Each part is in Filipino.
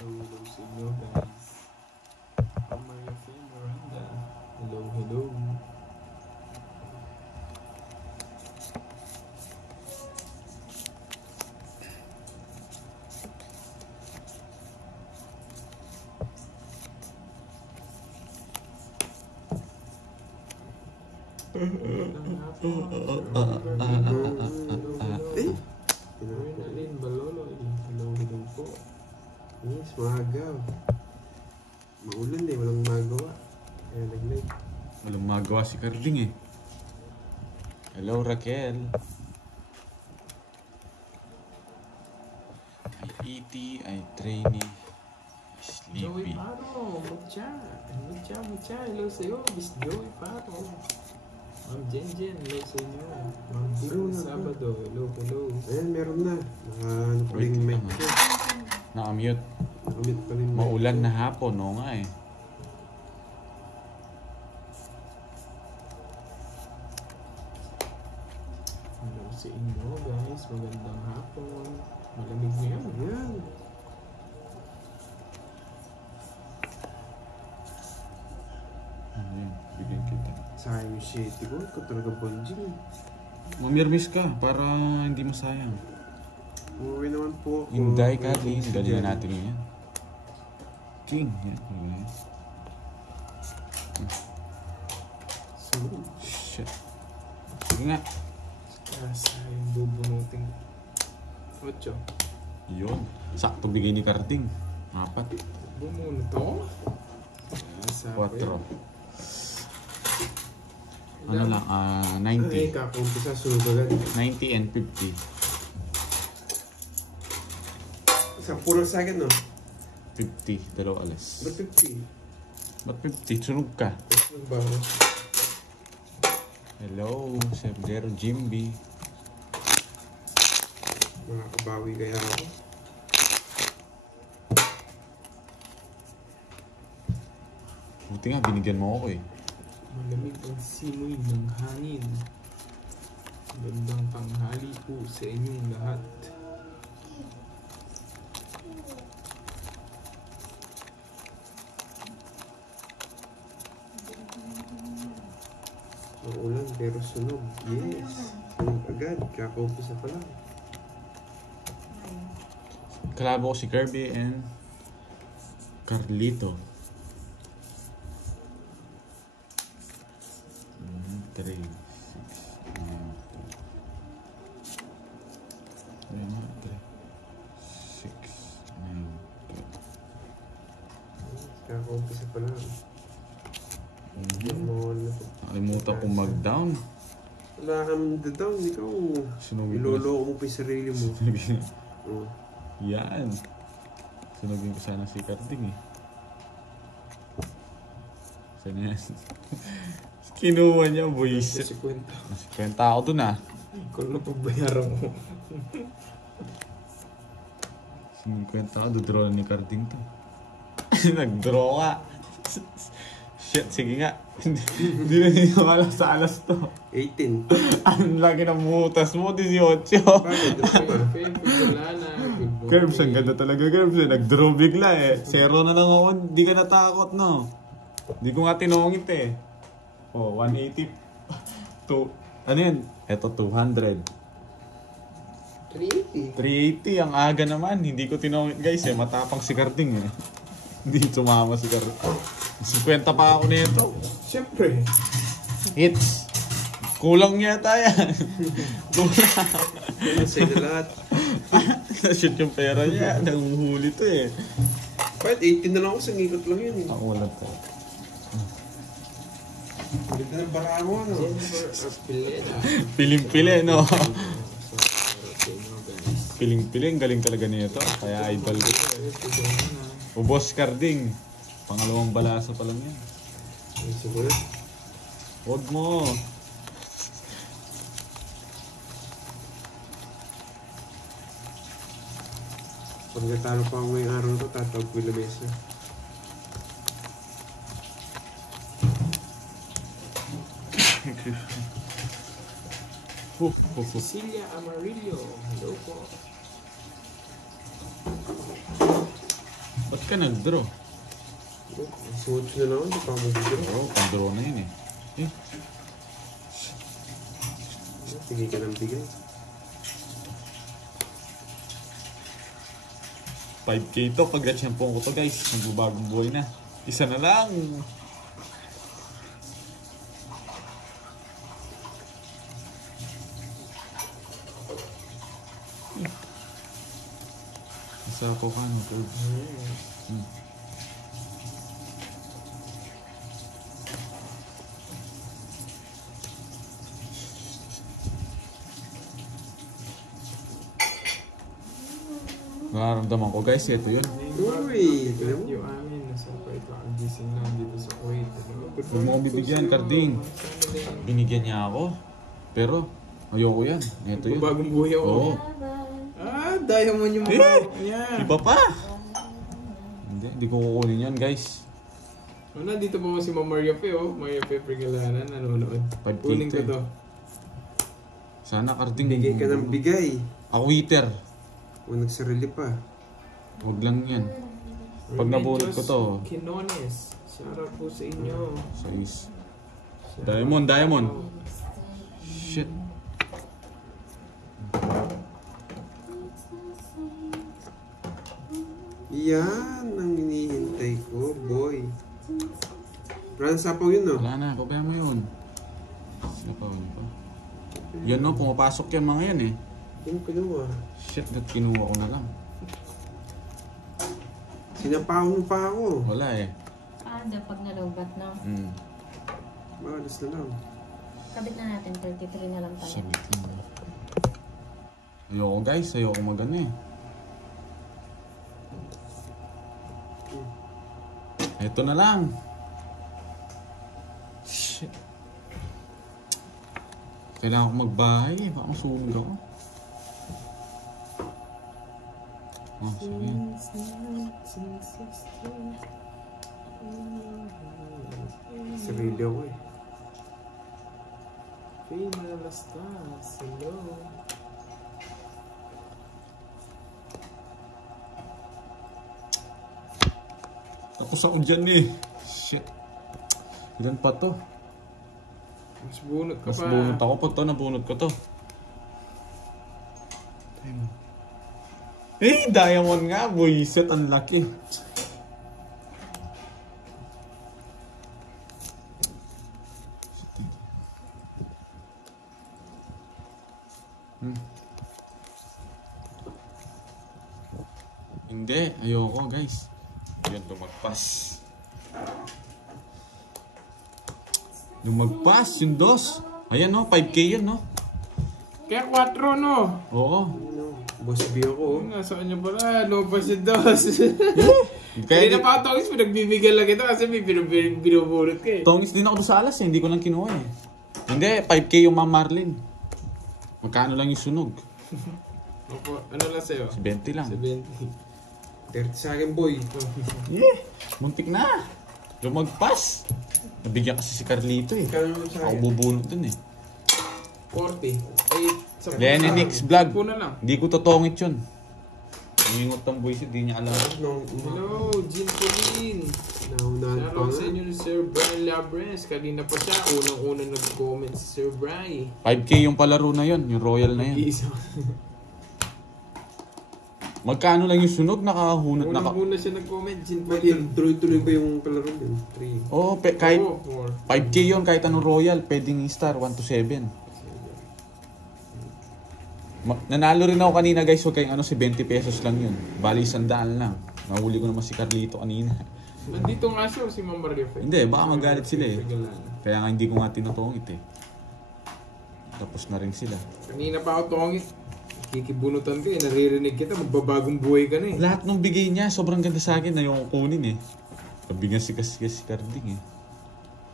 Hello sa inyo guys. I'm Maria Faye Miranda. Hello, hello. Ernalyn Baloloy. Hello, hello po. Yes, maagaw. Maulan eh, walang magawa. Kaya nag-live. Walang magawa si Carding eh. Hello Raquel. Ay E.T., ay Trainee, Joey Sleepy. Paro. Mucha. Hello sa'yo. Miss Joey Paro. Ma'am Jen. Hello sa inyo. Ma'am Biro Sabado. Hello, hello. Ayan, meron na. Ano pa rin mic ko. Nakamute. Nakamit pa rin mic. Maulan na hapon, oo nga eh. Hello sa inyo guys. Magandang hapon. Malamig ngayon. Ayan. Ayun, bigyan kita. Sayang yung shitty ko. Ikaw talaga bonjing eh. Mamirmis ka para hindi masayang. Umuwi naman po ako. Inday ka, King. Si Galingan Jen. natin yan. King. Yan. Yan. So, Shit. Sige nga. Kasa yung bubunutin. 8. Yun. Sakto bigay ni Carding. 4. Bumunot ako. Kasa 4. Ano lang, 90. ay, kakumpisa. Sunod agad. 90 and 50. Sa puro sa akin, no? 50. Dalawa alas. Ba't 50? Ba't 50? Sunog ka. Tapos nagbaho. Hello, Serdero Jimby. Makakabawi kaya ako. Buti nga, binigyan mo ako eh. Malamig ang simoy ng hangin. Gandang tanghali po sa inyong lahat. Maulan pero sunog. Yes. Sunog agad. Kakumpisa pa lang. Kalabo ko si Kirby and Carlito. 3, 6, 9, 2. Kakumpisa pa lang. Mawala na po. Nakalimutan kong mag-down. Wala kang down. Ikaw. Sunugin ko. Iloloko mo pa yung sarili mo. Oh. Yan. Sunugin ko sana si Carding eh. Sana yan. Kinuha niya, boys. Kasi kwenta. Kwenta ako dun ah. Kung ano pagbayaran mo. Kwenta ako, dodraw ni Carding to. Nag-draw ka. Shit, sige nga. Hindi na niniwala sa alas to. 18. Ang laki ng butas mo, 18. Bakit? Ano ba? Curbs, ang ganda talaga, Curbs. Nag-draw bigla eh. 0 na lang ako, hindi ka natakot, no? Hindi ko nga tinungit eh. Oh, 180. Ano yun? Eto, 200. 380. 380, ang aga naman. Hindi ko tinungit, guys eh. Matapang si Carding eh. Hindi sumama si Carding. 50 pa ako nito. Siyempre. Hits. Kulang yata yan. Kulang. Ano sa'yo na lahat? Na-shoot yung pera niya. Nanguhuli to eh. Bakit 18 na lang ako sa ngikot lang yun eh. Ako wala to. Ulit na ng bara mo ano? Jennifer Arpileda. Piling-pili, no? Piling-piling, galing talaga nito. Kaya idol ko. Ubos Carding. Pangalawang balasa pa lang yan. Ay, siguro. Huwag mo. Pag natalo pa ako ngayong araw na to, tatawag ko yung lamesa. Cecilia Amarillo. Hello po. ka nag-draw? Suot na lang, hindi pa ako mag-draw. Oo, pang-draw na yun eh. Bigay ka ng bigay. 5K to, pag na-champion ko to guys. Magbabagong buhay na. Isa na lang. Isa po ka no, Tod. Nararamdaman ko guys, ito yun. Uy! Yung amin, nasa pa ito ang gising na dito sa Kuwait. Huwag mo akong bibigyan, Carding. Binigyan niya ako. Pero, ayoko yan. Ito yun. Bagong buhay ako. Oo. Ah, diamond yung mga niya. Iba pa! Hindi ko kukunin yan guys. Ano, dito po si Ma'am Maria Pe, oh. Maria Pe Pregalanan, nanonood. 5K Kunin ko to. Sana, Carding. Bigay ka ng bigay. Ako waiter. O nagsarili pa. Huwag lang yan. Pag nabunot ko to. Quinones. Shoutout po sa inyo. Size. Diamond. Shit. Yan ang hinihintay ko, boy. Run sapaw yun, no? Wala na, pabayaan mo yun. Sino pa? Yan no, pumapasok yan mga yan eh. Yung kinuha. Shit, ba't kinuha ko na lang? Sinapaw mo pa ako. Wala eh. Pag nalobat na. Malas na lang. Kabit na natin, 33 na lang tayo. Sabit lang. Ayoko guys, ayoko magano eh. Ito na lang. Shit. Kailangan ko magbahay eh. Baka masunog ako. Oh, sige. Sarili ako eh. Pinalastas. Hello. Tapos ako dyan eh. Shit. Ilan pa to? Mas bunot ka Mas pa. bunot ako pa to. Nabunot ko to. Eh, diamond nga. Buisit. Ang laki. Hindi. Ayoko guys. Yan, lumagpas. Lumagpas, yung dos. Ayan no, 5K yan no. Kaya 4, no? Oo. Ano? Boss B ako. Nga, saan niyo pala? Lumabas yung dos. Kaya Hindi na pa ako tawis, pinagbibigyan lang ito kasi may binubulot ka eh. tongis din ako doon sa alas eh, hindi ko lang kinuha eh. Hindi, 5K yung Ma'am Marlin. Magkano lang yung sunog? Opo, ano lang sa'yo? 20 lang. 70. 30 sa akin, boy. Yeah, muntik na. Lumagpas. Nabigyan kasi si Carlito eh. Kano naman sa Ako akin? bubunot dun eh. 40. Ay, sa Lenny Vlog. Puna lang. Hindi ko totongit yun. Umingot ng voice, hindi niya alam. Hello, Jean Pauline. Naunahan pa Shoutout sa nga. inyo ni Sir Brian Labres. Kanina pa siya, unang-unang nag-comment si Sir Brian. 5K yung palaro na yun, yung Royal na yun. Isa. Magkano lang yung sunog, nakahunot na ka. Unang-una siya nag-comment, Jean Pauline. Tuloy-tuloy ba yung palaro yun? 3. Oo, kahit Oo, 4. 5K yun, kahit anong Royal, pwedeng star, 1 to 7. Nanalo rin ako kanina guys, huwag kayong ano, si 20 pesos lang yun. Bali, 100 lang. Nahuli ko naman si Carlito kanina. Nandito nga siya si Ma'am Maria Fe. Hindi, baka magalit sila eh. Kaya nga hindi ko nga tinatongit eh. Tapos na rin sila. Kanina pa ako tongit. Kikibunutan ka eh, naririnig kita, magbabagong buhay ka na eh. Lahat ng bigay niya, sobrang ganda sa akin na yung kukunin eh. Sabi nga si Carding eh.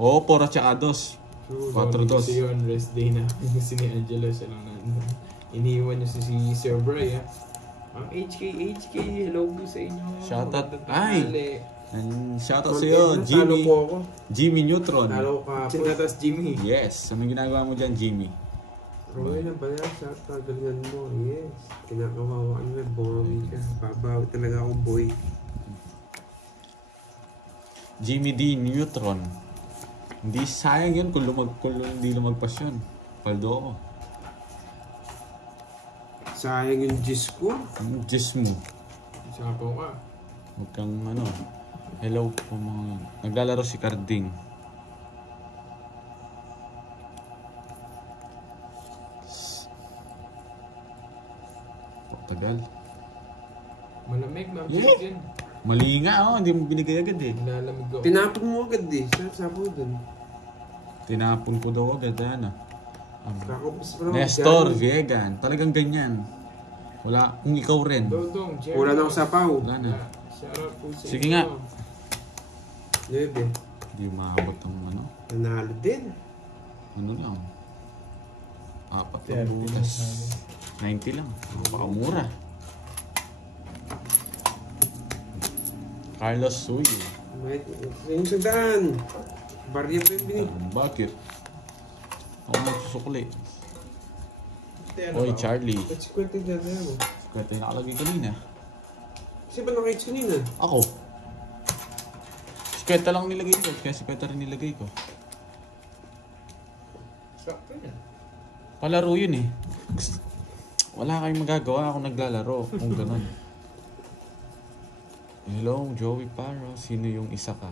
Oo, 4 at saka 2. 4-2. Kasi yun, rest day na. Kasi ni Angelo siya lang na. Iniiwan niyo si Sir Bry, ha? Ang HK, hello po sa inyo. Shoutout. Magandang Ay! tanghali. And shoutout sa iyo, Talo Jimmy. po ako. Jimmy Neutron. Talo ka po. Chinatas Jimmy. Yes, anong ginagawa mo dyan, Jimmy? Roy na pala, sa tagalingan mo. Yes. Kinakawawa ka na, bumawi ka. Babawi talaga ako, boy. Jimmy D. Neutron. Hindi sayang yun kung hindi lumagpas yun. Paldo ako. Sayang yung Gis ko. Gis mo. Sabaw ka. Huwag kang ano. Hello po mga... Naglalaro si Carding. Tagal. Malamig, ma'am. Yeah. Jen. Mali nga, oh. Hindi mo binigay agad eh. Nilalamig ako. Tinapon mo agad eh. Sapo dun. Tinapon ko daw agad, ano. Kakapos pa lang. Nestor, Viegan. Talagang ganyan. Wala, kung ikaw rin. Dodong, Jerry. Wala na ako sapaw. Wala na. Sarap po sa Sige inyo. nga. 9. Hindi maabot ang ano. Nanalo din. Ano lang. 4 lang butas. 90 lang. Napakamura. Carlos Suyo. Yung sandaan. Barya pa yung binig. Bakit? Ako magsusukli. Oy, Charlie. Let's kwento dyan na mo. Kaya tayo nakalagay kanina. Kasi ba nakahits kanina? Ako. Sikweta lang nilagay ko. Kaya sikweta rin nilagay ko. Sakto yan. Palaro yun eh. Wala kayong magagawa kung naglalaro. Kung ganun. Hello, Joey Paro. Sino yung isa ka?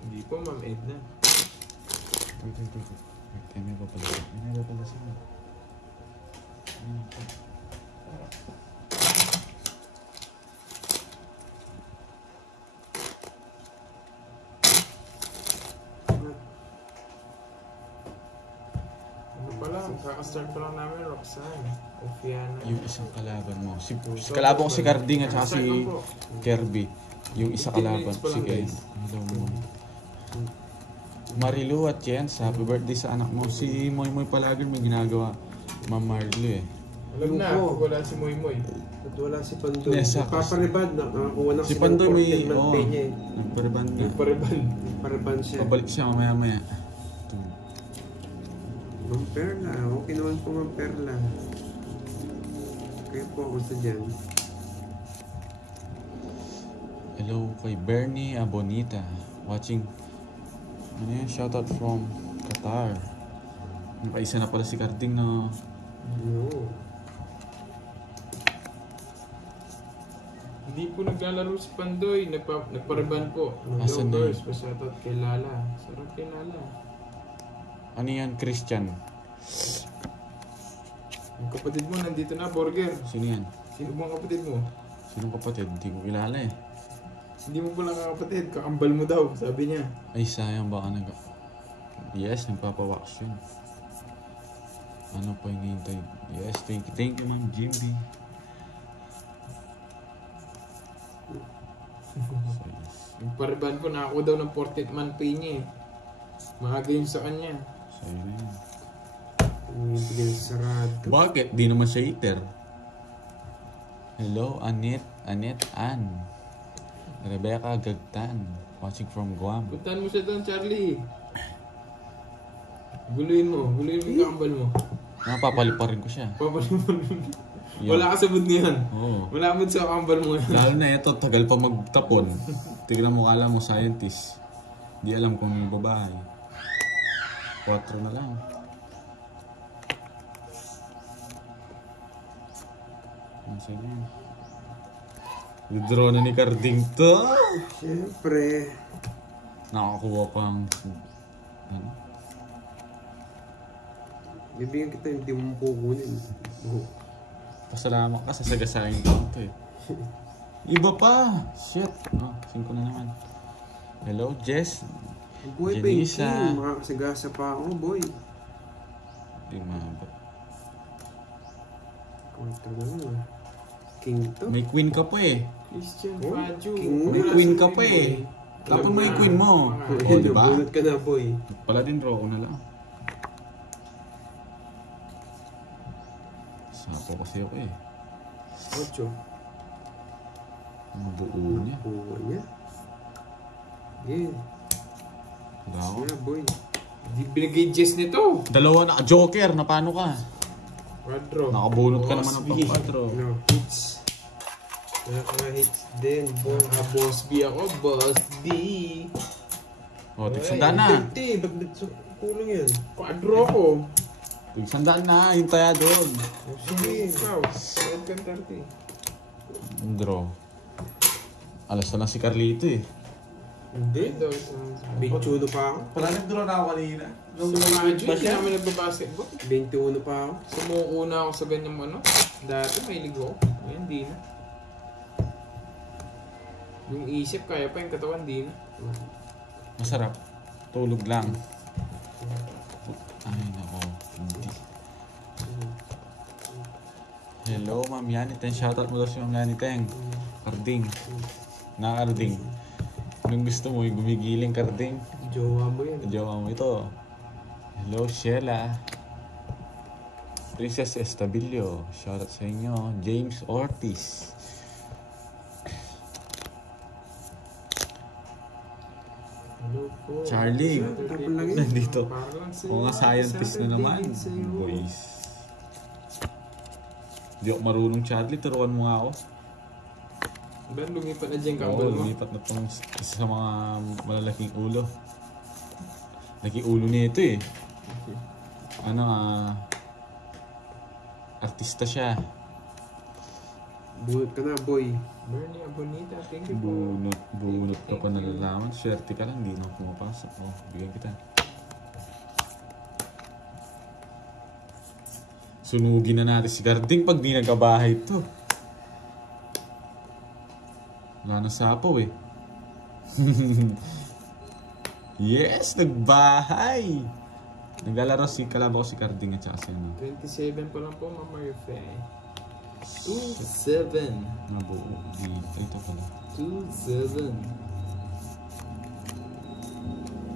Hindi po, Ma'am Edna. Wait. May ba pala sila? Ano pala, kakastart pa lang namin, Roxanne. Ofiana. Yung isang kalaban mo. Si kalaban ko si Carding at saka si Kirby. Yung isa kalaban. Sige. Hello mo. Marilu at Jens, happy birthday sa anak mo. Si Moy Moy palagi may ginagawa. Ma'am Marilu eh. Alam na, Yung po. wala si Moy Moy. At wala si Pandoy. Nesa, Paparibad na. Nakakuha na Si kasi Pandoy ng may... 14 month Oo. pay niya eh. Nagpariban na. Nagpariban. Paribad siya. Pabalik siya mamaya-maya. Ma'am Perla. Okay naman po Ma'am Perla. Kaya po ako sa dyan. Hello kay Bernie Abonita. Watching. Ano yan? Shoutout from Qatar. Nakaisa na pala si Carding na... No. Hindi po naglalaro si Pandoy. Nagpariban po. Asan na Lovers, pa-shoutout kay Lala. Sarap kay Lala. Ano yan? Christian. Yung kapatid mo nandito na, Burger. Sino yan? Sino bang kapatid mo? Sinong kapatid? Hindi ko kilala eh. Hindi mo pala kapatid, kakambal mo daw, sabi niya. Ay, sayang baka nag... Yes, nagpapawax yun. Ano pa yung hintay? Yes, thank you Ma'am Jimby. So, yes. Yung pariban po, nakakuha daw ng 14th month pay niya eh. Maaga yun sa kanya. So, yun na yun. Bigyan sarado. Bakit? Di naman siya eater. Hello, Annette Ann. Rebecca Gagtan. Watching from Guam. Puntahan mo siya doon, Charlie. Guluhin mo yung kakambal mo. Napapaliparin ko siya. Papalim mo rin. Yun. Wala ka sa mood niyan. Oo. Wala mood sa kakambal mo yan. Lalo na ito, tagal pa magtapon. Tignan mo, kala mo scientist. Di alam kung yung babae. 4 na lang. Sige. Withdraw na ni Carding to. Siyempre. Nakakuha pang... Ano? Bibigyan kita hindi mo kukunin. Oh. Pasalamat ka sa sagasahin ko ito eh. Iba pa! Shit! Oh, 5 na naman. Hello, Jess. Boy, pa yung Janisa. king. Makakasagasa pa ako, boy. Hindi mahabot. Kontra na lang ah. King to. May queen ka pa eh. Christian Oh, Fadjo. king May na. queen ka pa eh. Tapon mo yung queen mo. Oh, Oh, diba? Bunot ka na, boy. Pala din draw ko na lang. Sapo kasi ako eh. 8. Ang buo niya. Buwa niya. Yeah. Wala ako. Yeah, boy. Di binigay Jess nito. Dalawa na joker, na paano ka? Quadro. Nakabunot ka naman ng Osby. pang 4. No, hits. Nakaka-hits din. Boy. Boss B ako, Boss B. O, tigsandaan na. 50. Ba't kulang yan? Quadro ko. Tigsandaan na, hintaya doon. Sige. Ikaw, 30. Draw. Alas na si Carlito eh. Hindi. Big chudo pa ako. Pala nag-draw na ako kanina. Imagine, hindi namin nagbabasketball. 21 pa ako. Sumuuna ako sa ganyang ano. Dati may ligo. Ngayon, di na. Yung isip, kaya pa yung katawan, di na. Masarap. Tulog lang. Ay, nako. Hindi. Hello, Ma'am Yaniteng. Shoutout mo daw si Ma'am Yaniteng. Karding. Nakakarding. Anong gusto mo? Yung gumigiling karding? Jowa mo yan. Jowa mo ito. Hello, Sheila. Princess Estabilio. Shoutout sa inyo. James Ortiz. Hello po. Charlie. Tapon lang yun. Nandito. Parang sa'yo. Oo nga, scientist na naman. Saturday sa'yo. Boys. Di ako marunong, Charlie. Turuan mo nga ako. Ben, lumipat na dyan Oo, kambal mo. lumipat na itong isa sa mga malalaking ulo. Laki ulo nito eh. Ano artista siya. Bunot ka na, boy. Bernie Abonita, thank you po. Bunot ka pa nalalaman. Swerte ka lang, hindi na ako pumapasok. Oh, bigyan kita. Sunugin na natin si Garding pag di nagkabahay ito. Wala na sapaw eh. Yes, nagbahay! Naglalaro si kalabo ko si Garding at saka si ano. 27 pa lang po, Mama Rufe. 27. Nabuo. Ay, ito pala. 27.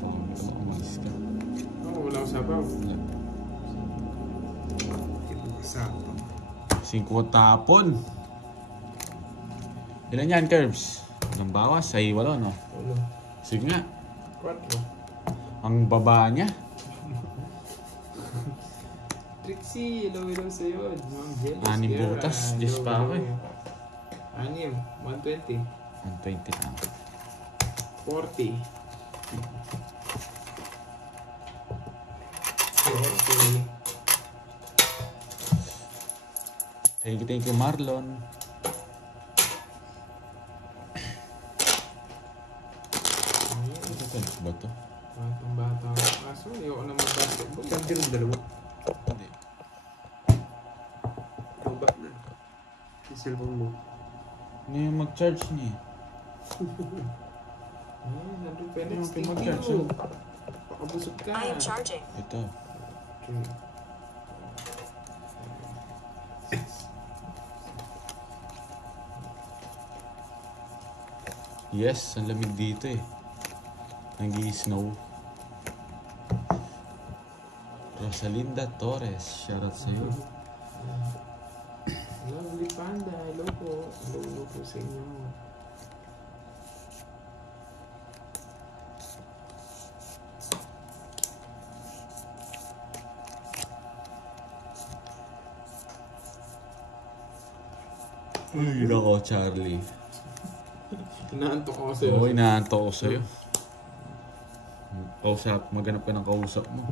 Parang wala umalis ka. Oh, wala ko sabaw. Wala. Sakto. 5 tapon. Ilan yan, Curbs? Ilang bawas? Ay, wala, no? Ulo. Sige nga. 4. Ang baba niya. Trixie, hello sa'yo. Ma'am Jelly. 6 butas. 10 pa ako eh. 6. 120. 120 lang. 40. 40. Thank you, Marlon. Ito, Curbs ba ito? Batang-bata ako. Kaso, ayoko na mag-basketball. Saan din ang dalawa? Hindi. Roba na. Yung cellphone mo. Hindi yung mag-charge niya eh. Nandun Felix, Yung thank mag-charge, you. oh. Pakabusog ka. I am charging. Ito. Okay. Yes, ang lamig dito eh. Nag-i-snow. Rosalinda Torres, shoutout sa'yo. Lovely Panda, hello po. Hello po sa inyo. Ay, nako, Charlie. Inaantok ako sa'yo. Oo, inaanto ko sa'yo. Kausap, maghanap ka ng kausap mo.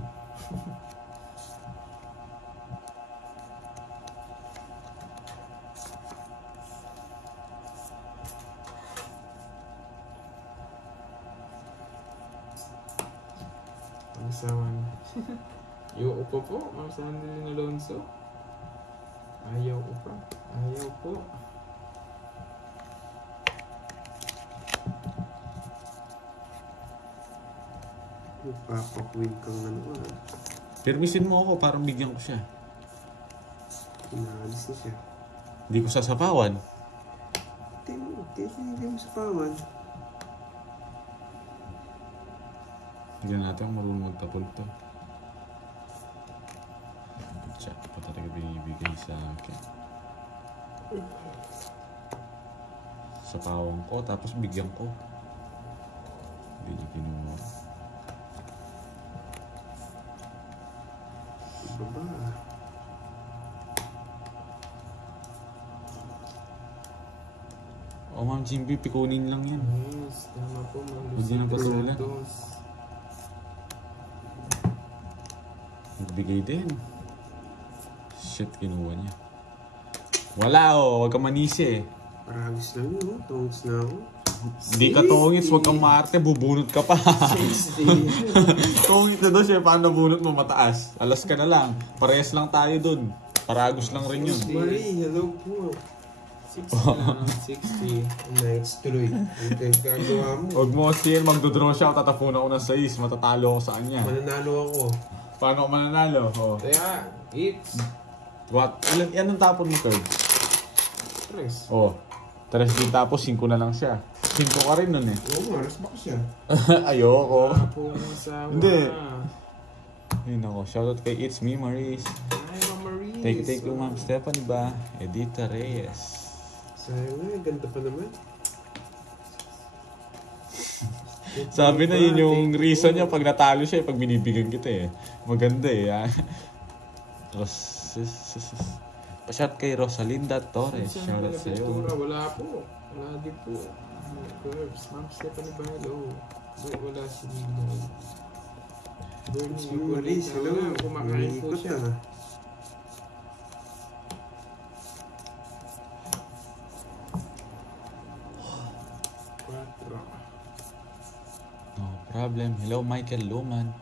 Pag-asawan. Ayoko pa po, Ma'am Sandrine Alonso. Ayaw ko pa. Ayaw po. Papakwin kang ano Permisin mo ako, parang bigyan ko siya. Inaalis na siya. Hindi ko sasapawan. Hindi mo sa pawan. Tignan natin kung marunong magtapol to. Siya pa talaga binibigay sa akin. Sapawan ko, tapos bigyan ko. Hindi niya kinuha. Baba. Oh, Ma'am Jimby, pikunin lang yan. Yes, tama po, Ma'am Hindi nang Lucinda pasulan. Santos. Nagbigay din. Shit, kinuha niya. Wala oh, wag kang manisi eh. Paragis lang yun, tongs na ako. Hindi ka tongits, wag kang maarte, bubunot ka pa. 60. Tongits na doon siya, paano nabunot mo mataas? Alas ka na lang. Parehas lang tayo doon. Paragos lang rin yun. Marie, hello po. 60 lang, 60. Nights tuloy. Ito yung gagawa mo. Huwag mo kasi yan, magdodraw siya, tatapuna ko ng 6, matatalo ako sa kanya. Mananalo ako. Paano ako mananalo? Oh. Kaya, it's What? Anong tapon mo, Third? stress. Oh, 3 din tapos 5 na lang siya. 5 ka rin nun eh. Oo nga, resback siya. Ayoko. Wala po ang asawa. Hindi. Ay nako, shoutout kay It's Me Maurice. Hi, Ma'am Marie. Take you, Ma'am Stephanie ba? Edita Reyes. Sayang nga, ganda pa naman. Sabi na yun yung reason niya pag natalo siya, pag binibigyan kita eh. Maganda eh. Pa-shout kay Rosalinda Torres. Shoutout sa'yo. Wala po. Wala din po. Girls, Ma'am Stephanie ba? Hello. Wala si Nino. It's me, Maurice. Hello. Kumakain po Umiikot siya. ah. No problem. Hello, Michael Luman.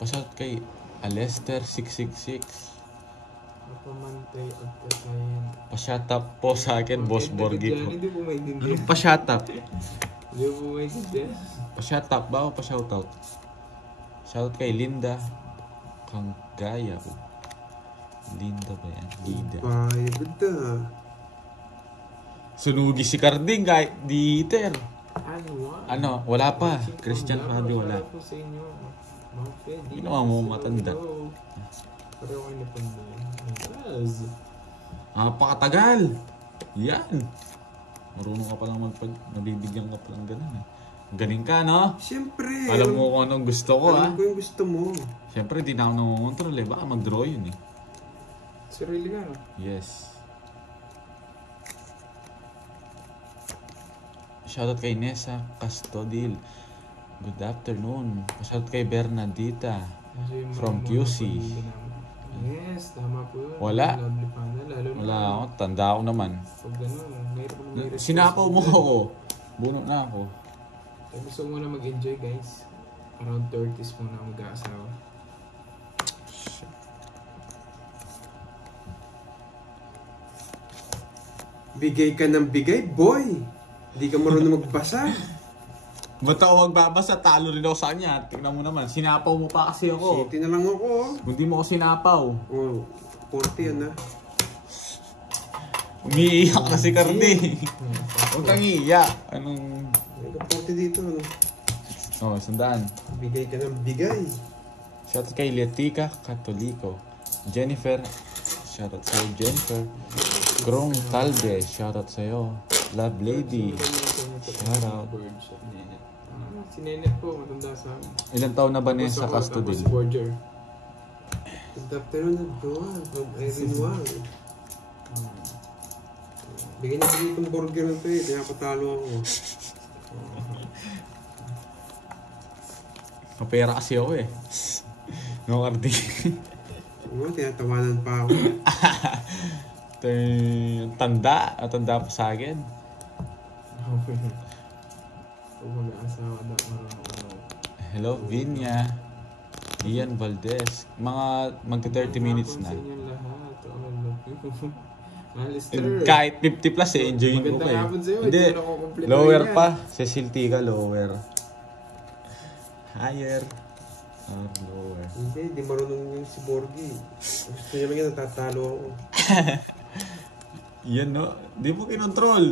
Pa-shout kay Alester 666. Napamantay at kasayan. Pa-shout up po sa akin, Boss Borgi po. Hindi po maintindihan. Pa-shout up. Hindi po maintindihan. Pa-shout up ba o pa-shout out? Shoutout kay Linda Kanggaya. Linda ba yan? Linda. Bye, ganda. Sunugi si Carding kahit diter. Ano? Wala pa. Christian Fabio wala. po sa inyo. Ma'am Fede. Ginawa mo matanda. Pareho kayo napanda. Yes. Pakatagal. Yan. Marunong ka palang nabibigyan ka palang ganun eh. Galing ka, no? Siyempre. Alam mo kung anong gusto ko, ha? Alam ko yung gusto mo. Siyempre, di na ako nangongontrol eh. Baka mag-draw yun eh. Sarili ka, no? Yes. Shoutout kay Nessa Castodil. Good afternoon. Shoutout kay Bernadita from QC. Yes, tama po yun. Wala. Lovely panda. Lalo na. Wala ako. Tanda ako naman. Pag gano'n, may Sinapaw mo ako. Buno na ako. Gusto mo na mag-enjoy, guys. Around 30s muna mag-aasawa. Bigay ka ng bigay, boy. Hindi ka marunong magbasa. Ba't ako magbabasa? Talo rin ako sa kanya. Tingnan mo naman. Sinapaw mo pa kasi ako. City na lang ako. Kung di mo ako sinapaw. Oh, 40 yan ah. Umiiyak na si Cardi. Huwag kang iiyak. Anong... May ka 40 dito, ano? Oh, sandaan. Bigay ka ng bigay. Shoutout kay Letica Catolico. Jennifer. Shoutout sa'yo, Jennifer. Krong Calde. Shoutout sa'yo. Love Lady. Shoutout. Si Nenet po, matanda sa akin. Ilang taon na ba niya sa Tapos custody? si Borger. Good afternoon, everyone. From Irene Wang. Bigyan niya dito itong burger na ito eh. Pinapatalo ako. Kapera kasi ako eh. No, Cardi. Oo, tinatawanan pa ako. Ito yung tanda. Tanda pa sa akin. Kung mag-aasawa daw, marunong. Hello, Vinya. Ian Valdez. Mga magka 30 minutes na. Sa inyong lahat. Oh, love you. Alistair. Kahit 50 plus eh, enjoyin ko Magandang pa eh. hapon sa'yo, Hindi, hindi ko nakukumpleto lower yan. pa. Cecil Tika, lower. Higher. Lower. Hindi, di marunong yung si Borgi. Gusto niya lang yan, natatalo ako. Yan no, di mo kinontrol.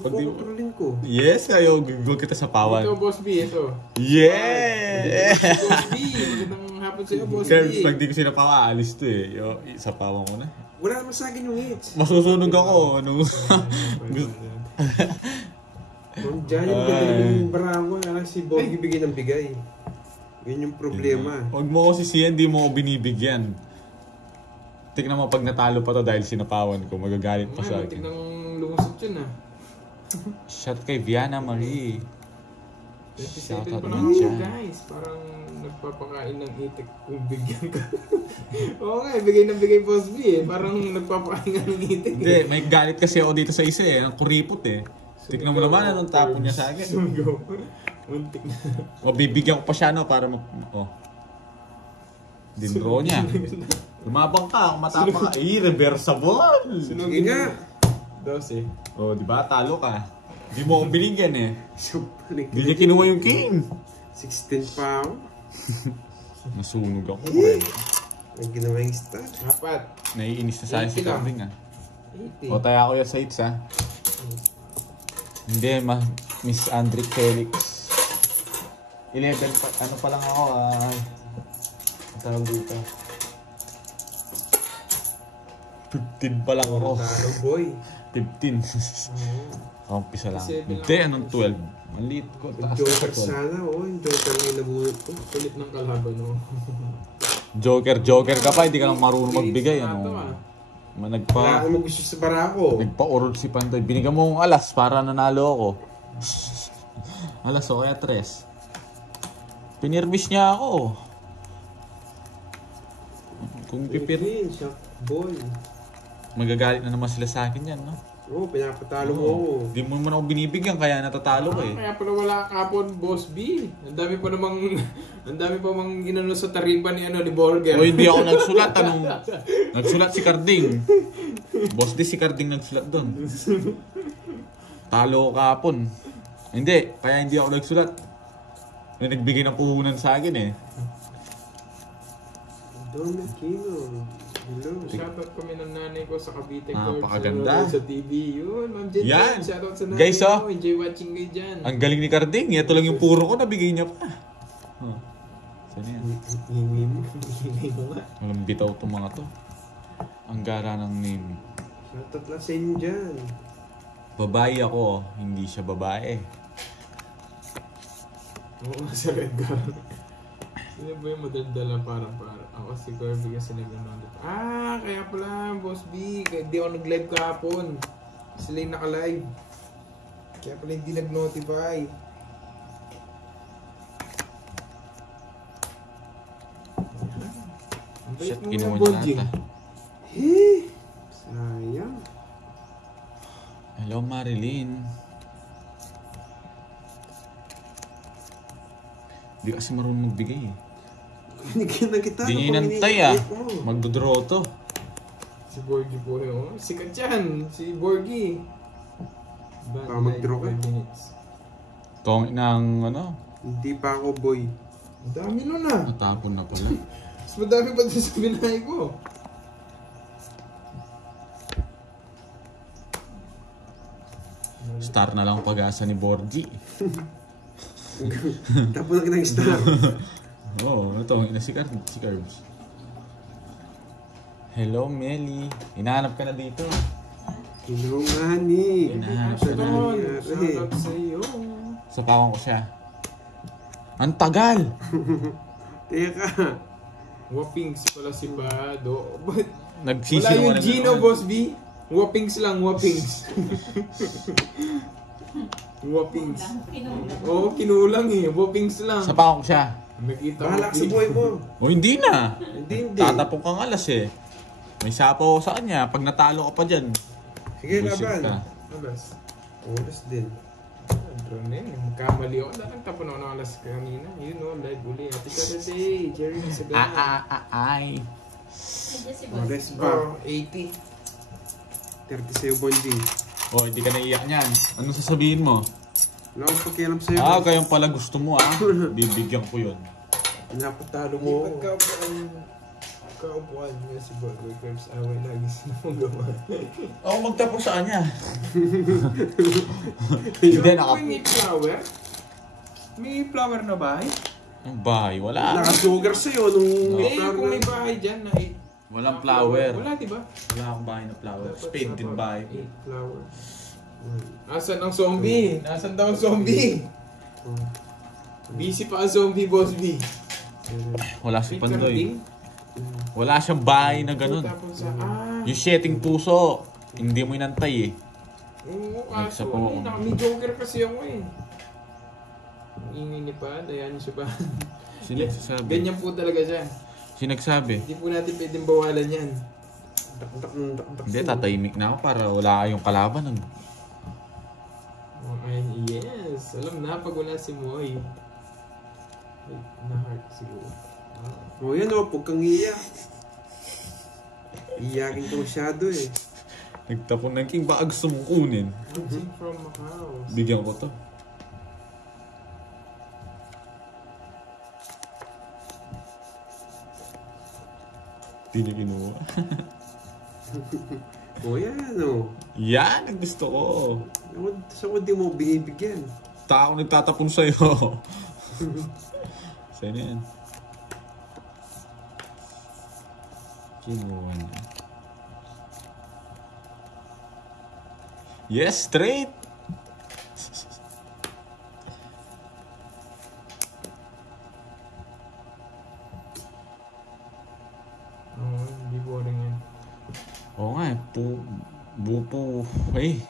Pag di mo... Kontrolin ko. Yes, kayo, gugol kita sa Ito, pawan. Boss B, ito. Yeah! Boss B, magandang hapon sa'yo, Boss Kaya B. pag di ko sinapawa, alis to eh. Yo, sa pawan ko na. Wala naman sa akin yung hits. Masusunog ako. Ano? Kung dyan yung ganda ng Bravo, alam si Borgi bigay ng bigay. Yun yung problema. Huwag mo ko sisiyan, di mo ko binibigyan. Tignan mo pag natalo pa to dahil sinapawan ko, magagalit pa sa akin. Tignan mong lumusot yun ah. Shot kay Viana Marie. 27 Shoutout pa naman lang dyan. guys. Parang nagpapakain ng itik kung bigyan ka. Oo nga, bigay na bigay Boss B eh. Parang nagpapakain nga ng itik Hindi, may galit kasi ako dito sa isa eh. Ang kuripot eh. Tignan mo naman anong tapon niya sa akin. Sumigaw. Muntik na. O bibigyan ko pa siya no para dinro niya. Lumabang ka, kung matapang ka. Reversible! Sige nga. 12. O, di ba? Talo ka. Di mo akong binigyan eh. Sumpalik. Di niya kinuha yung king. 16 pa ako. Nasunog ako. Friend. May ginawa yung star. Apat. Naiinis na sa akin si 80 lang. Kambing ah. 80. O, taya ko yung sa hits ah. Hindi, Miss Andrick Felix. 11 pa, ano pa lang ako ah. Ang tawag dito. 15 pa lang ako. Talo boy. 15. Kampisa lang. Hindi, anong 12? Maliit ko. Taas Joker ko 12. sana. Oh, yung Joker na nabunot ko. Kulit ng kalaban, no? Joker ka pa, hindi ka lang marunong magbigay. Ito, Ano? ah. Wala Nagpa akong gusto sa barako. Nagpa-urod si Pantoy. Binigyan mo ng alas para nanalo ako. Alas o kaya 3. Pinirbish niya ako. Kung pipir, Shock boy. magagalit na naman sila sa akin yan, no? Oo, pinapatalo mo ako. Hindi mo naman ako binibigyan, kaya natatalo ka eh. Kaya pala wala kapon, Boss B. Ang dami pa mang ginano sa taripa ni Borger. O hindi ako nagsulat, nagsulat si Carding. Boss di si Carding nagsulat doon. Talo ko kahapon. Hindi, kaya hindi ako nagsulat. May nagbigay ng puhunan sa akin eh. Don Aquino. Hello. Shoutout kami ng nanay ko sa Cavite. Napakaganda. Sa TV. Yun, Ma'am Jen. Yan. Shoutout sa nanay Guys, oh. ko. Enjoy watching kayo dyan. Ang galing ni Carding. Ito lang yung puro ko, nabigay niya pa. Saan yan? Hingi mo. Hingi mo nga. Walang bitaw itong mga to. Ang gara ng name. Shoutout lang sa inyo dyan. Babae ako, hindi siya babae. Oo, sa Edgar. Sino ba yung madaldalan parang ako si Kirby kasi nag-nanonood. Kaya pala, Boss B. Hindi ako nag-live kahapon. Sila yung naka-live. Kaya pala hindi nag-notify. Ang bait Shit, mo kinuha ng niya Bonjing. lahat Sayang. Hello Marilyn. Hindi kasi marunong magbigay eh. Binigyan na kita. Hindi niya Ano pang inantay ah. iniisip mo? Magdodraw to. Si Borgie po yun. Sikat yan. Si Borgie. Baka mag-draw ka. 5 minutes. Tong ng ano, Hindi pa ako boy. Ang dami nun ah. natapon na pala. Mas madami pa din sa binahay ko. Star na lang pag-asa ni Borgie. Tapos na kitang star. Oo, ito, si Carbs. Hello Melly. Hinahanap ka na dito. Hello nga ni. Hinahanap ka na. Ashton, nangyari? shoutout sa iyo. Sa pawang ko siya. Ang tagal! Teka. Wapings pala si Bado. Wala Nagsisinungaling yung Gino, naman. Boss B. Wapings lang, wapings. Wapings. Oo, kinulang eh. Wapings lang. Sa pawang ko siya. Nakita Bahala ka sa ko. buhay mo. O hindi na. Hindi. Tatapong kang alas eh. May sapo ako sa kanya. Pag natalo ka pa dyan. Sige, buisit laban. ka. Alas. Oras din. Dronen, magkamali ako. Dalang tapon ako ng alas kanina. Yun o, live uli. Happy Saturday, Jerry Masagana. Ay. Nandiyan si Boss. Oras ba? Oh, 80. 30 sa'yo, Bonji. O, hindi ka naiyak niyan. Anong sasabihin mo? Wala akong pakialam sa'yo. Kayong pala gusto mo Bibigyan ko yun. Pinapatalo Hindi mo. pagkaupuan niya si Burger Curbs, away lagi sila mong gawa. Ako magtapos sa kanya. Hindi, May flower? May flower na bahay? Ang bahay, wala. Nakasugar sa'yo nung Eh, kung may bahay dyan na 8. Walang flower. Wala, diba? Wala akong bahay na flower. Dapat Spade din sa bahay. 8 flower. Nasaan ang zombie? Nasaan daw ang zombie? Busy pa ang zombie, Boss B. Wala si May Pandoy. karating? Wala siyang bahay na ganun. Tapos sa, Yung setting puso, hindi mo inantay eh. Oo, kaso Nagsapo ako. may joker kasi ako eh. Ang ingay ni Pa, ayan siya ba? Sinagsasabi. Ganyan po talaga siya. Sinagsabi. Hindi po natin pwedeng bawalan yan. Hindi, tatahimik na ako para wala kayong kalaban. Okay, yes. Alam na pag wala si Moy. Wait, na-heart siguro. O yan o, huwag kang iiyak. Iiyakin ka masyado eh. Nagtapon ng king, baka gusto mong kunin. Watching from Macau. Bigyan ko to. Hindi niya kinuha. O yan o. Yan ang gusto ko. Saan ko di mo binibigyan? Tao nagtatapon sa'yo. Sa'yo na yan. Kinuha niya. Yes, straight! Oo, hindi boring yan. Oo nga eh. Bupo. Eh.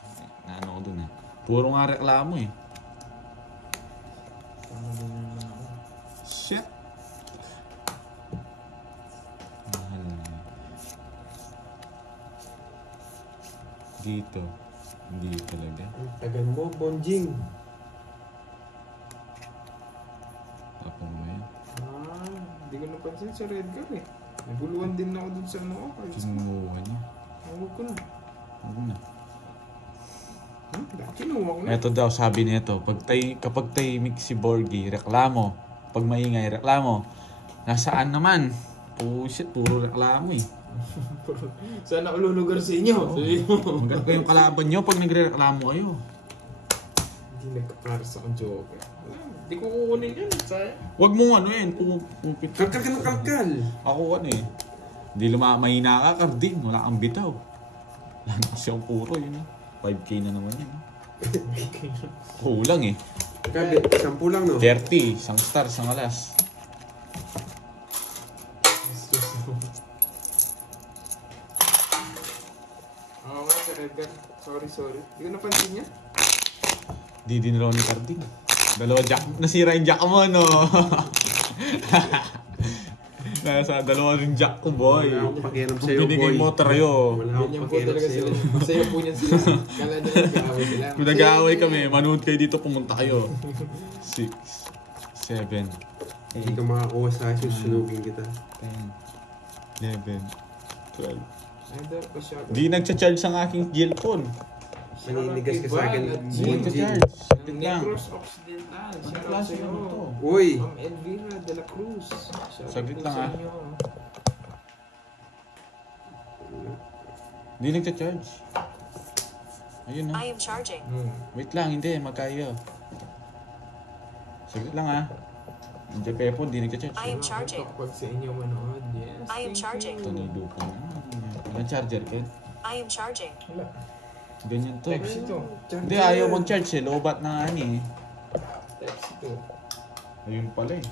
Naano ko dun eh. Puro nga reklamo eh. Tama din naman ako. Shit! Mahal na. Dito. Hindi talaga. Ang tagal mo, Bonjing. Ako mo yan. Hindi ko napansin sa red card eh. Naguluhan din ako dun sa ano cards. Kinuha niya. Huwag ko na. Huwag na. Kinuha ko na. Ito daw, sabi nito, kapag tahimik si Borgie, reklamo. Pag maingay, reklamo. Nasaan naman? Oh shit, puro reklamo eh. Sana ululugar sa inyo. Sabi mo. Maganda kayong kalaban nyo pag nagre-reklamo kayo. Hindi nagkapara sa akong joker. Hindi ko kukunin yan. Sayang. Huwag mo ano yun. Pupit. Kalkal ka ng kalkal. Ako ano eh. Hindi mahina ka, Carding. Wala kang bitaw. Wala na kasi ang puro yun eh. 5K na naman yun eh. Kulang eh. Kabi, 10 lang no? 30. Isang star, isang alas. Oo nga sa red card. Sorry. Hindi ko napansin yan. Di din raw ni Carding. Dalawa jack. Nasira yung jack mo no. Nasa dalawa rin jack ko boy. Wala akong pakialam Kung sa'yo, binigay boy. mo trayo. Wala akong Ganyan po pakialam talaga sa'yo. sila. Masaya po niyan sila. Kala nila nag-aaway sila. Kung nag-aaway kami, manood kayo dito, pumunta kayo. 6, 7, Hindi ka makakuha sa akin, susunugin kita. 10, 11, 12. Ay, dapat pa siya. Di nagcha-charge ang aking jail phone. Maninigas ka sa akin, Di Bonjing. nagcha-charge. Saglit lang. Negros Occidental. Ang Shout out klase sa'yo. ano to? Uy! Ma'am Elvira de la Cruz. Shout out Saglit po lang, sa ah. inyo. Di nagcha-charge. Ayun na. I am charging. Wait lang, hindi. Magkayo. Saglit lang ah. Nandiyan kayo po, di nagcha-charge. I am charging. Pag sa inyo manood, yes. I am thank charging. you. Ito na yung dupo na. Walang charger, Ken. I am charging. Wala. Ganyan to. Text ito. Hindi, ayaw mag-charge eh. Lobat na nga ni. Text ito. Ayun pala eh.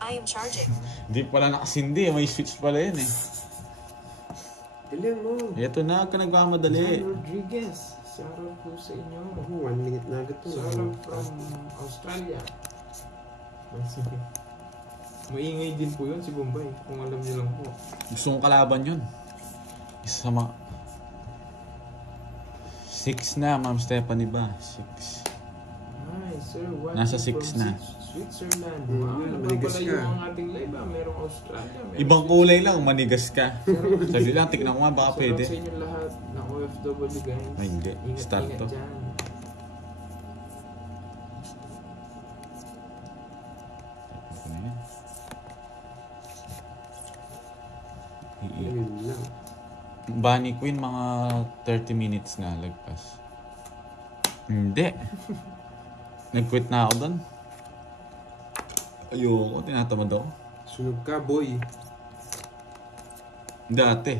I am charging. Hindi pala nakasindi. May switch pala yun eh. Dalihan mo. Ito na, ka nagmamadali. John Rodriguez. Shout out po sa inyo. 1 minute na agad to. Shout out from Australia. Maingay din po yun si Bombay. Kung alam niyo lang po. Gusto kong kalaban yun. Isa sa mga... 6 na, Ma'am Stephanie ba? 6. Nice, sir. What Nasa from 6 na. Switzerland. manigas Napapalayo ka. ang ating live. Merong Australia. Merong Ibang kulay lang, manigas ka. Sabi lang, tignan ko nga, baka Shout out pwede. sa inyo lahat na OFW guys. Ay, hindi. Start Ingat to. dyan. Ito na yan. Ayun lang. Bunny Queen, mga 30 minutes na lagpas. Hindi. Nag-quit na ako doon. Ayoko, tinatamad ako. Sunog ka, boy. Dati.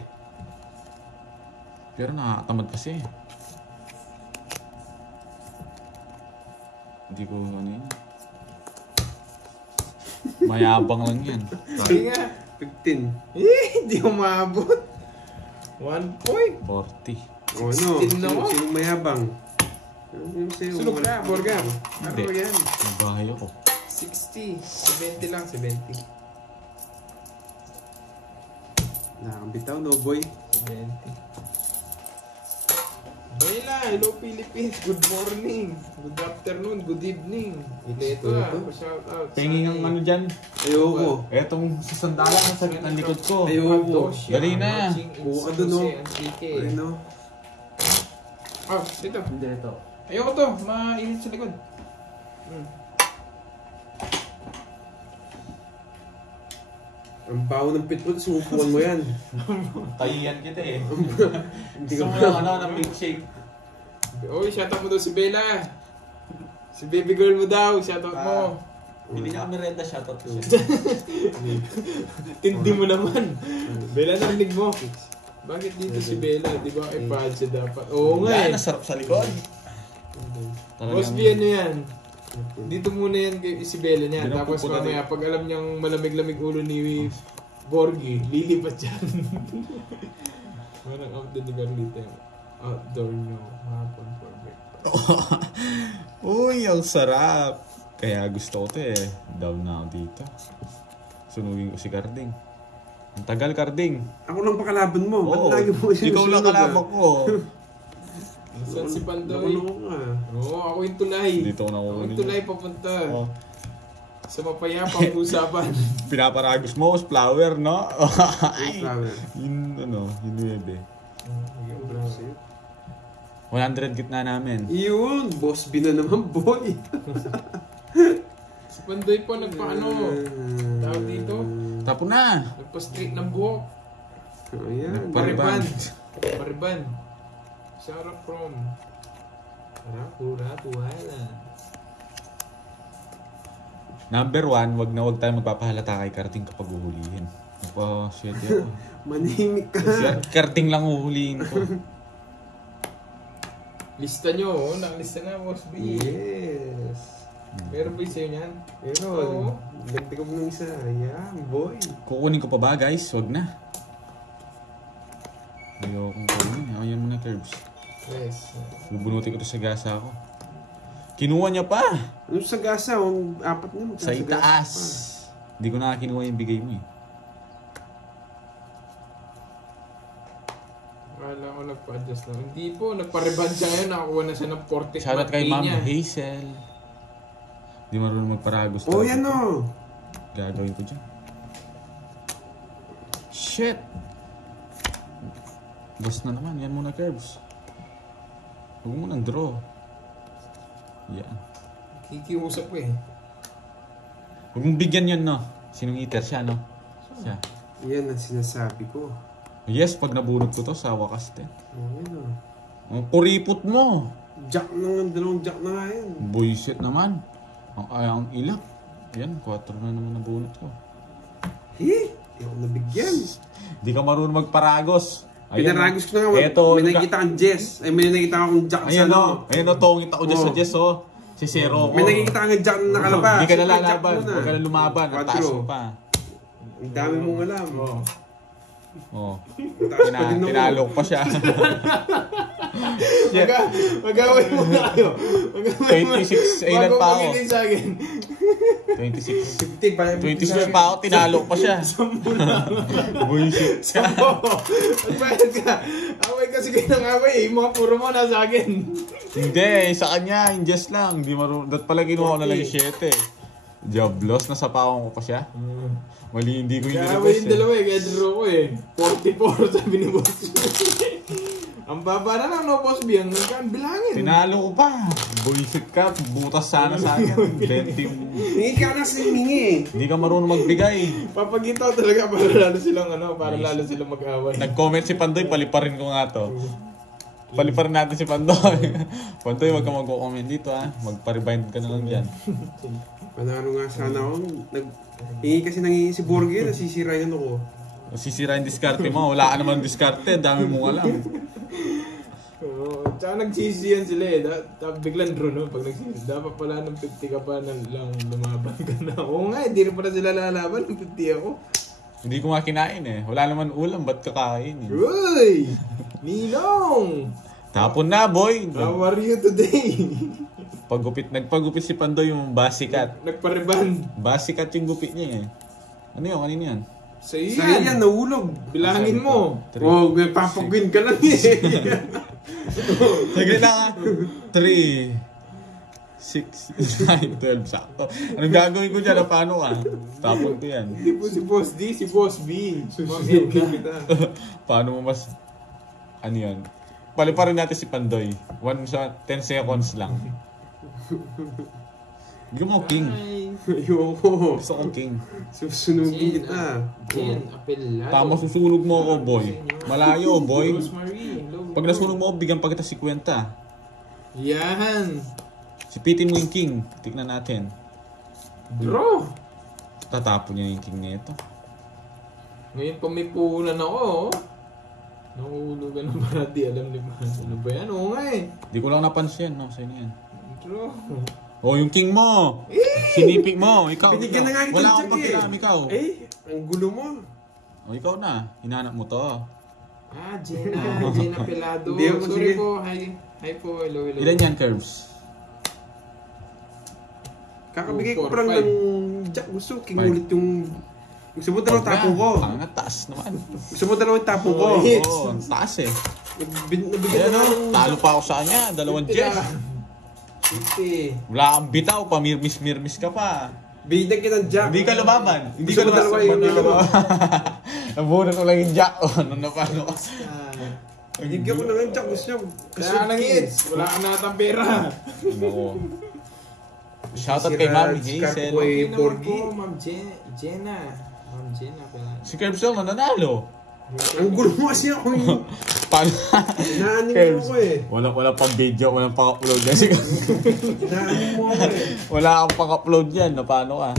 Pero nakakatamad kasi. Hindi ko ano yun. Mayabang lang yan. Sige nga. 15. Hindi umabot. 1 point. 40. O ano? 16 na ako. Sino mayabang? Yung sa'yo, Sunog wala- ka, Borga. Hindi. Ano yan? Bahay ako. 60. 70 lang, 70. Nakakabitaw, no boy? 70. Bayla, hello Philippines. Good morning. Good afternoon. Good evening. Ileto shout out. Pengi ng ano dyan. Ayoko. Etong sa sandalan na sa gitna likod ko. Ayoko. Dali na. Buka doon, no? Ano? Oh, dito. Hindi ito. Ayoko to. Mainit sa likod. Ang baho ng pitbull, sumupuan mo yan. Tayian kita eh. Hindi Gusto ko mo lang ano, ng milkshake. Oy, shout out mo daw si Bella. Si baby girl mo daw. Shout out mo. Hindi niya kami renta, shoutout ko siya. Tindi mo naman. Bella, narinig mo. Bakit dito si Bella? Di ba kay Padge dapat? Oo nga Yan, eh. nasarap sa likod. Boss B, ano yan? Dito muna yan kay Isabela niya. Hindi na Tapos pupunta mamaya, pag alam niyang malamig-lamig ulo ni Borgie, lilipat yan. Parang out din ni Carlita. Outdoor nyo. Hapon for breakfast. Uy, ang sarap. Kaya gusto ko to eh. Down na ako dito. Sunugin ko si Carding. Ang tagal, Carding. Ako lang pakalaban mo. Ba't Oo, lagi mo ikaw lang kalaban ko. Saan si Pandoy? Nakulong ka. Oo, ako yung tulay. Dito ako Ako nakukunin. yung tulay papunta. Oh. Sa mapayapang usapan. Pinaparagos mo, flower, no? Ay. Flower. Yun, ano, yun 9. Sa'yo. 100 gitna namin. Yun, boss B na naman, boy. Si Pandoy po nagpaano. Tawag dito. Tapo na. Nagpa-straight ng buhok. Ayan. Mariban. Mariban. Shout out from Rapurapuala. Number 1, wag tayo magpapahalata kay Carding kapag uhulihin. Shit yan. Manimik ka. Si Carding lang uhulihin ko. Lista nyo, oh. Nakalista na, Boss B. Yes. Meron ba yung sa'yo niyan? Pero, Oo. ganda ko ng isa. Ayan, boy. Kukunin ko pa ba, guys? Wag na. Ayokong kunin. Ayan mo na, Curbs. Yes. Bubunutin ko to sa gasa ako. Kinuha niya pa! Ano sa gasa? Ang apat na Sa itaas. Hindi ko na kinuha yung bigay mo eh. Akala ko nagpa-adjust na. Hindi po, nagpa-reban siya ngayon. Nakakuha na siya ng 40 Shoutout kay Ma'am niya. Hazel. Hindi marunong magparagos. Oh, yan o. Gagawin ko dyan. Shit! Boss na naman. Yan muna, Curbs. Huwag mo nang draw. Yan. Kikiusap ko eh. Huwag mong bigyan yan, no? Sinong eater siya, no? Siya. Yan ang sinasabi ko. Yes, pag nabunod ko to, sa wakas din. Oh, yan o. Ang kuripot mo! Jack na nga, dalawang jack na nga yan. Buisit naman. Ang ilap. Ayan, 4 na naman nabunot ko. He? Hindi ako nabigyan. Di ka marunong magparagos. Pinaragos ko na nga. Eto, may nakikita kang Jess. Ay, may nakikita akong jack sa Ayan ano. o. Ayan o, tongit ako dyan sa Oh. Jess o. Si Zero ko. May nakikita kang jack na nakalabas. Hindi ka na Siyempre, jack lalaban. muna. Huwag ka na lumaban. Ang taas mo pa. Ang dami mong alam. Oh. Oh. Taas pa din ako. Tinalok pa siya. Mag-away muna kayo. Mag-away muna. 26, ilan Bago pa ako? magiging sa akin. 26. 50 pa. 26 pa ako, tinalok pa siya. Buisit ka. Magbayad ka. Away kasi kayo ng away eh. Mga puro mo na sa akin. Hindi, sa kanya, ingest lang. Hindi marunong. Dat pala kinuha ko na lang yung 7 eh. Diablos, nasapawang ko pa siya. Mali, hindi ko yung Kaya away yung nilabas dalawa eh. Kaya draw ko eh. 44 sabi ni Boss B. Ang baba na lang no, Boss B. Ang nagkaan bilangin. Tinalo ko pa. Buisit ka, butas sana sa akin. 20. Hingi ka na si Mingi. Hindi ka marunong magbigay. Papagitaw talaga para lalo silang ano, para lalo silang mag-away. Nag-comment si Pandoy, paliparin ko nga to. Paliparin natin si Pandoy. Pandoy, wag ka mag-comment dito ha. Magpa-rebind ka na lang dyan. Panaro nga sana ako. Hingi kasi nangingi si Borgie. Nasisirayan ako. Sisira yung diskarte mo. Wala ka naman diskarte. Dami mong alam. Oo, tsaka nagsisiyan sila eh. Biglang draw no, pag nagsisiyan. Dapat pala ng 50 ka pa na lang lumaban ka na. Oo nga, hindi rin pala sila lalaban ng 50 ako. Hindi ko nga kinain eh. Wala naman ulam. Ba't kakain eh? Uy! Ninong! Tapon na, boy. How are you today? Nagpagupit si Pandoy yung basikat. Nagpariban. Basikat yung gupit niya eh. Ano yun? Kanina yan? Sa'yo Sa'yo yan. yan, nahulog. Bilangin mo. Oh, may papagwin ka lang eh. Saglit na nga. 3, 6, 9, 12. Sakto. Anong gagawin ko dyan? Paano ka? Tapon ko yan. Hindi po si Boss D, si Boss B. Ma'am kita. Paano mo mas... Ano yan? Paliparin natin si Pandoy. 10 seconds lang. Hindi mo king. Ayoko. Gusto kong king. Susunugin kita. Jen, apelado. Tama, susunog mo ako, boy. Malayo, boy. Rosemary, hello. Pag nasunog mo ako, bigyan pa kita 50. Yan. Sipitin mo yung king. Tignan natin. Draw. Tatapon niya yung king nito. Ngayon pa may puhunan ako. Nahulugan ng parati. Alam ni Mas. Ano ba yan? Oo nga eh. Di ko lang napansin. No, sa'yo na yan. Draw. Oh, yung king mo. Sinipik mo. Ikaw. Binigyan na nga kita Wala ng akong check eh. pakialam. Ikaw. Ang gulo mo. Oh, ikaw na. Hinanap mo to. Ah, Jenna. Jenna Pelado. Hindi ako, Sorry sige. po. Hi. Hi po. Hello, hello. Ilan yan, Curves? Kakabigay ko 4, parang 5. ng Jack. Gusto, king Five. ulit yung... Gusto mo dalawang tapo ko. Tanga, taas naman. Gusto mo dalawang tapo ko. Oh, hits. Oo, ang taas eh. Nabigyan Ayan na o, ng... talo pa ako sa kanya. 2 chess. 50. Wala kang bitaw, pamirmis-mirmis ka pa. Bigyan kita ng Jack. Hindi ka lumaban. Hindi Gusto ka mo dalawa yung Hindi ka ano? lumaban. Nabunan ko lang yung jack. Ano na paano? Bigyan ko na ng Jack. Gusto niya. Kaya ka nang hits. Wala ka na natang pera. Ako. Shoutout kay Mami Hazel. Boy, Okay naman Borgi. po, Ma'am Jenna. Ma'am Jenna Pelado. Si Curbs lang nanalo. Ang gulo mo kasi ako yung... Paano? Inaanin mo ako eh. Wala pang video, walang pang-upload yan. Inaanin mo ako eh. Wala kang pang-upload yan. Na paano ka?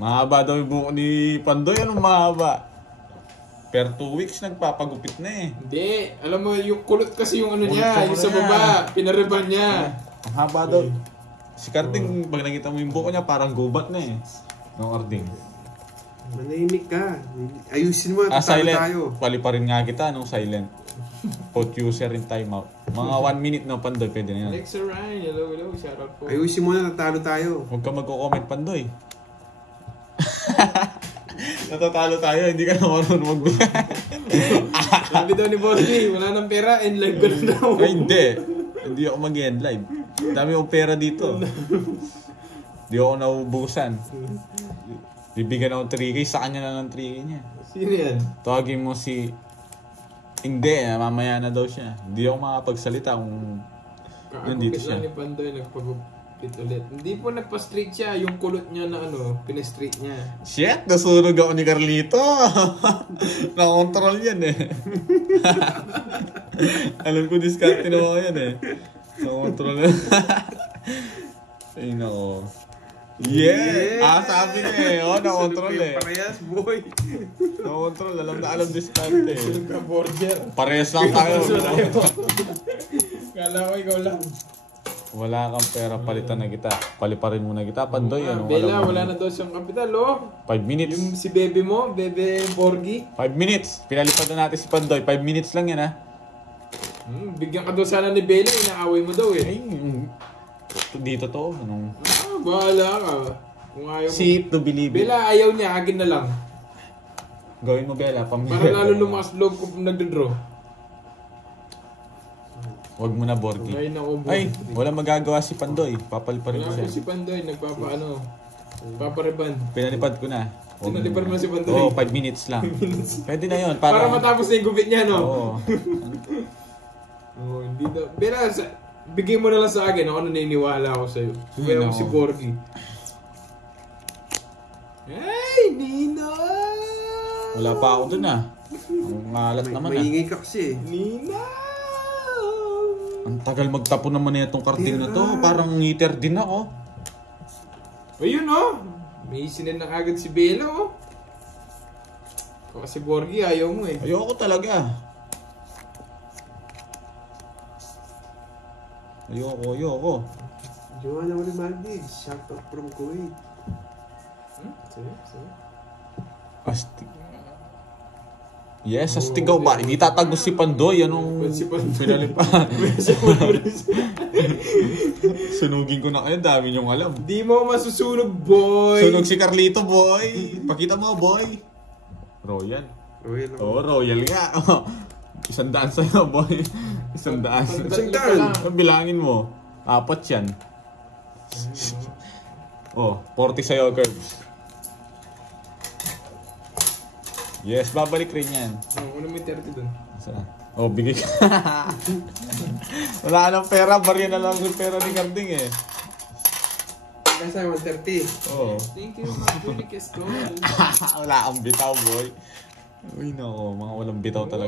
Mahaba daw yung buko ni Pandoy. Anong mahaba? Per 2 weeks nagpapagupit na eh. Hindi. Alam mo, yung kulot kasi yung ano Kulot niya. sa Yung sa ano baba. niya. Pinariban niya. Ang haba daw. Si Carding, pag nakita mo yung buko niya, parang gubat na eh. No, Carding. Manahimik ka. Ayusin mo. Tatalo Silent. tayo. Pali pa rin nga kita, no? Silent. Put user in timeout. Mga 1 minute na Pandoy, pwede na yan. Alexa Ryan. Hello, hello. Shoutout po. Ayusin mo na. Tatalo tayo. Huwag ka magko-comment, Pandoy. Natatalo tayo, hindi ka na marunong magbigay. Sabi daw ni Boss D, wala nang pera and live ko na daw. Ay, hindi. Hindi ako mag-end live. Dami akong pera dito. Hindi ako naubusan. Bibigyan ako 3K, sa kanya na ng 3K niya. Sino yan? Tawagin mo si... Hindi, mamaya na daw siya. Hindi ako makapagsalita kung nandito Kakagupit siya. lang ni Pandoy, nagpagupit ulit. Hindi po nagpa-straight siya, yung kulot niya na ano, pinastraight niya. Shit, nasunog ako ni Carlito. Nakontrol yan eh. Alam ko discarte na ako yan eh. Nakontrol yan. Ay nako. Yeah! Ah, sabi niya eh. Oh, nakontrol eh. Parehas, boy. Nakontrol. Alam discarte eh. Borger. Parehas lang tayo. Kala ko ikaw lang. Wala kang pera, palitan na kita. Paliparin muna kita. Pandoy, ano? Bella, wala na daw siyang kapital, oh. 5 minutes. Yung si Bebe mo, Bebe Borgi. 5 minutes. Pinalipad na natin si Pandoy. 5 minutes lang yan, ha? Bigyan ka daw sana ni Bella, inaaway mo daw eh. Ay, dito to. Anong... Bahala ka. Kung ayaw mo. See it to believe it. Bella, ayaw niya, akin na lang. Gawin mo, Bella. Para lalo lumakas loob ko nagdodraw. Huwag mo na, Borgi. Ngayon ako, Ay, wala magagawa si Pandoy. Papaliparin ko Wala ko siya. si Pandoy, papareban. Pinalipad ko na. Tinalipad mo na si Pandoy. Oo, 5 minutes lang. Pwede na yun. Para matapos na yung gupit niya, no? Oo. Oo, hindi daw. Bella, bigay mo na lang sa akin, ako naniniwala ako sa'yo. Pero Nako. si Borgi. Ay, Nino! Wala pa ako dun, ah. Ang ngalat naman, ah. Maingay ka kasi. Nino! Ang tagal magtapo naman na itong karting na to. Parang ngiter din ako. Ayun, oh! May isinan na agad si Bella, oh. Kasi Borgi, ayaw mo eh. Ayoko talaga. Ayoko. Joanna Olimaldi, shout out from Kuwait. Sige. Astig. Yes, astigaw ba? Hindi tatagos si Pandoy. Anong Si Pandoy. pinalipan? Sunugin ko na kayo. Dami niyong alam. Di mo masusunog, boy! Sunog si Carlito, boy. Pakita mo, boy. Royal. Royal ako. Oo, Royal nga. 100 sa'yo, boy. 100. Ang bilangin mo. 4 yan. Oh, 40 sa'yo, Curbs. Yes, babalik rin yan. Una may 30 dun. Saan? Oh, bigay ka. Wala ka ng pera, barya na lang yung pera ni Carding eh. Nasa 130. Oo. Thank you, Mark Julie Castol. Wala kang bitaw, boy. Uy, nako, mga walang bitaw talaga.